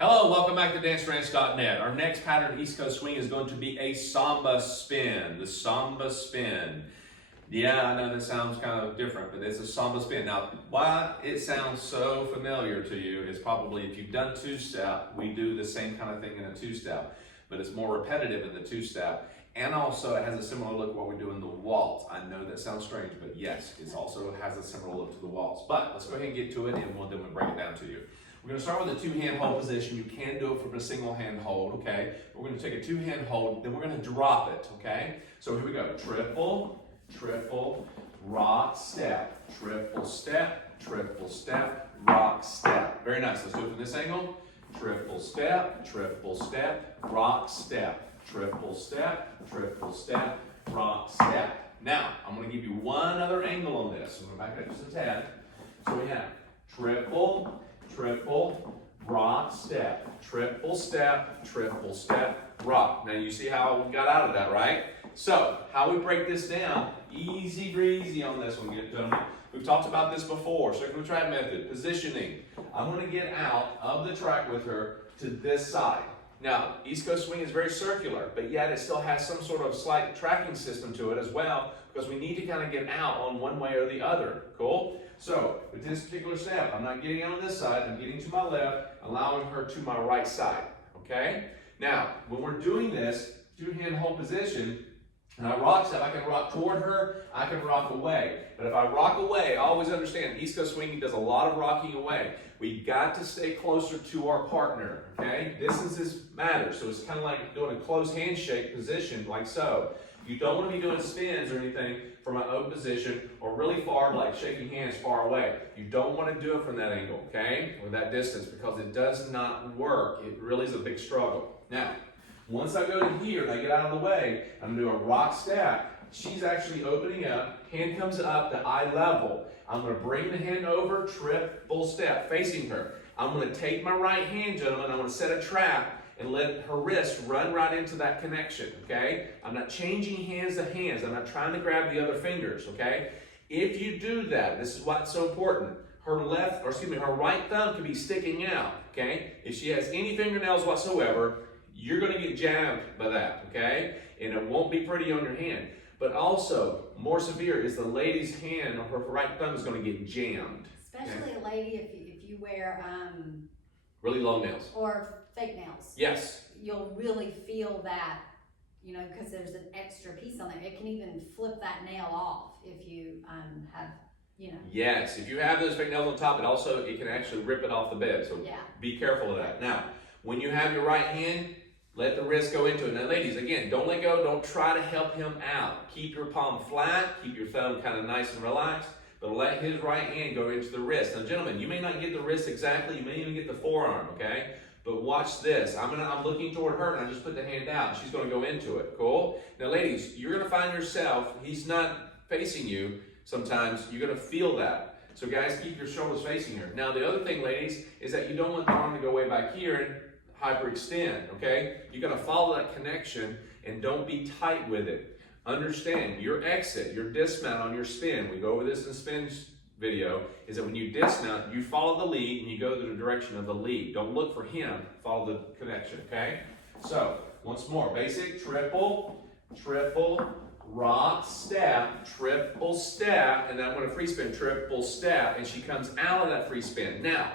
Hello, welcome back to DanceRanch.net. Our next pattern East Coast swing is going to be a Samba spin, the Samba spin. Yeah, I know that sounds kind of different, but it's a Samba spin. Now, why it sounds so familiar to you is probably if you've done two-step, we do the same kind of thing in a two-step, but it's more repetitive in the two-step. And also it has a similar look to what we do in the waltz. I know that sounds strange, but yes, it also has a similar look to the waltz. But let's go ahead and get to it, and then we'll break it down to you. We're going to start with a two-hand hold position. You can do it from a single hand hold, okay? We're going to take a two-hand hold, then we're going to drop it, okay? So here we go. Triple, triple, rock, step, triple step, rock, step. Very nice. Let's do it from this angle. Triple step, rock, step, triple step, rock, step. Now, I'm going to give you one other angle on this. I'm going to back it up just a tad. So we have triple, rock, step, triple step, rock. Now you see how we got out of that, right? So, how we break this down, easy breezy on this one, gentlemen. We've talked about this before, circular track method, positioning. I'm going to get out of the track with her to this side. Now, East Coast swing is very circular, but yet it still has some sort of slight tracking system to it as well, because we need to kind of get out on one way or the other. Cool? So, with this particular step, I'm not getting out on this side, I'm getting to my left, allowing her to my right side. Okay? Now, when we're doing this two-hand hold position, and I rock step, I can rock toward her, I can rock away. But if I rock away, always understand, East Coast swinging does a lot of rocking away. We got to stay closer to our partner, okay? Distances matter, so it's kind of like doing a close handshake position, like so. You don't want to be doing spins or anything from an open position or really far, like shaking hands far away. You don't want to do it from that angle, okay? Or that distance, because it does not work. It really is a big struggle. Now, once I go to here and I get out of the way, I'm going to do a rock step. She's actually opening up, hand comes up to eye level. I'm going to bring the hand over, triple step, facing her. I'm going to take my right hand, gentlemen, I'm going to set a trap and let her wrist run right into that connection, okay? I'm not changing hands to hands. I'm not trying to grab the other fingers, okay? If you do that, this is what's so important. Her right thumb can be sticking out, okay? If she has any fingernails whatsoever, you're going to get jabbed by that, okay? And it won't be pretty on your hand. But also, more severe is the lady's hand or her right thumb is going to get jammed. Especially a lady if you wear really long nails. Or fake nails. Yes. You'll really feel that, you know, because there's an extra piece on there. It can even flip that nail off if you have, you know. Yes, if you have those fake nails on top, it can actually rip it off the bed. So yeah. Be careful of that. Now, when you have your right hand, let the wrist go into it. Now, ladies, again, don't let go. Don't try to help him out. Keep your palm flat. Keep your thumb kind of nice and relaxed. But let his right hand go into the wrist. Now, gentlemen, you may not get the wrist exactly. You may even get the forearm, okay? But watch this. I'm looking toward her, and I just put the hand out. She's going to go into it. Cool? Now, ladies, you're going to find yourself, he's not facing you sometimes. You're going to feel that. So, guys, keep your shoulders facing her. Now, the other thing, ladies, is that you don't want the arm to go way back here and hyperextend, okay? You got to follow that connection and don't be tight with it. Understand, your exit, your dismount on your spin, we go over this in the spin video, is that when you dismount, you follow the lead and you go to the direction of the lead. Don't look for him, follow the connection, okay? So, once more, basic, triple, rock, step, triple step, and then I'm going to free spin, triple step, and she comes out of that free spin. Now,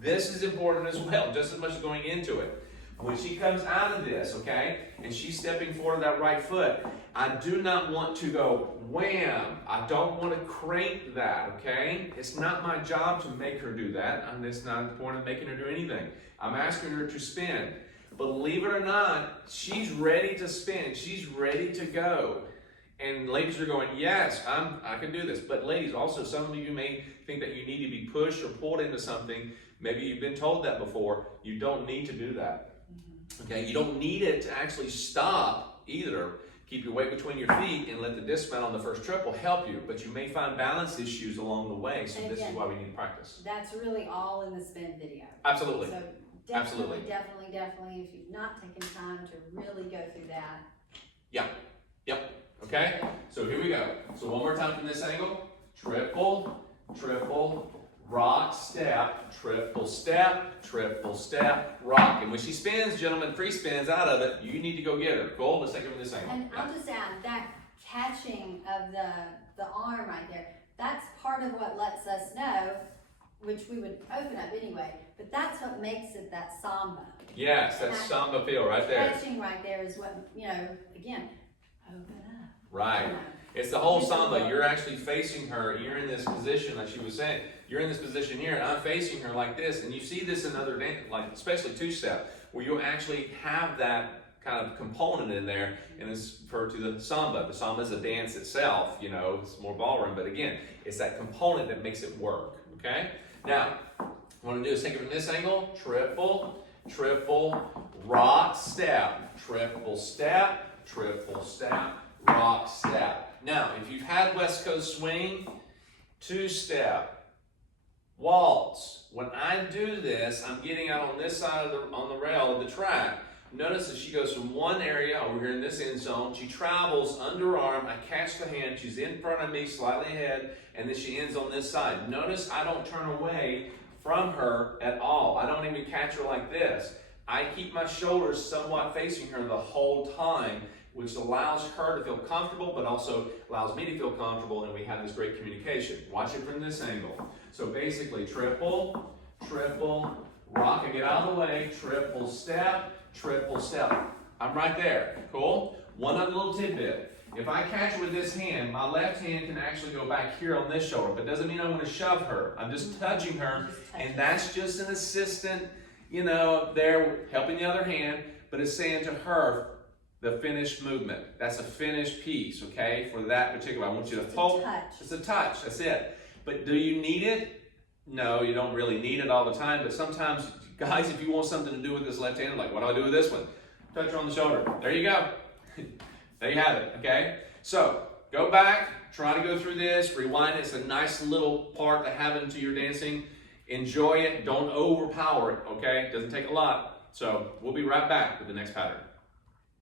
this is important as well, just as much as going into it. When she comes out of this, okay, and she's stepping forward that right foot, I do not want to go wham. I don't want to crank that, okay? It's not my job to make her do that, and it's not the point of making her do anything. I'm asking her to spin. Believe it or not, she's ready to spin. She's ready to go. And ladies are going, yes, I can do this. But ladies, also, some of you may think that you need to be pushed or pulled into something. Maybe you've been told that before. You don't need to do that. Okay, you don't need it to actually stop either. Keep your weight between your feet and let the dismount on the first triple help you. But you may find balance issues along the way, so and this again, is why we need to practice. That's really all in the spin video. Absolutely. So definitely, if you've not taken time to really go through that. Yep. Okay, so here we go. So one more time from this angle. Triple, rock, step, triple step, rock. And when she spins, gentlemen, free spins out of it, you need to go get her. Cool? Let's take her from this angle. And I'll just add that catching of the arm right there, that's part of what lets us know, which we would open up anyway, but that's what makes it that samba. Yes, that's samba feel right there. Catching right there is what, again, open up. Right. It's the whole samba. You're actually facing her. You're in this position, like she was saying. You're in this position here, and I'm facing her like this. And you see this in other dance, like especially two-step, where you'll actually have that kind of component in there, and it's referred to the samba. The samba is a dance itself, it's more ballroom, but again, it's that component that makes it work, okay? Now, what I want to do is take it from this angle, triple, rock, step, triple step, rock, step. Now, if you've had West Coast swing, two-step, waltz. When I do this, I'm getting out on this side on the rail of the track. Notice that she goes from one area over here in this end zone. She travels underarm. I catch the hand. She's in front of me, slightly ahead, and then she ends on this side. Notice I don't turn away from her at all. I don't even catch her like this. I keep my shoulders somewhat facing her the whole time, which allows her to feel comfortable, but also allows me to feel comfortable, and we have this great communication. Watch it from this angle. So basically, triple, rock and get out of the way, triple step. I'm right there. Cool? One other little tidbit. If I catch her with this hand, my left hand can actually go back here on this shoulder, but doesn't mean I'm going to shove her. I'm just touching her, and that's just an assistant, there helping the other hand, but it's saying to her, the finished movement. That's a finished piece, okay? For that particular, I want you to focus. It's a touch, that's it. But do you need it? No, you don't really need it all the time, but sometimes, guys, if you want something to do with this left hand, like what do I do with this one? Touch her on the shoulder. There you go. There you have it, okay? So, go back, try to go through this, rewind it. It's a nice little part to have into your dancing. Enjoy it, don't overpower it, okay? It doesn't take a lot. So, we'll be right back with the next pattern.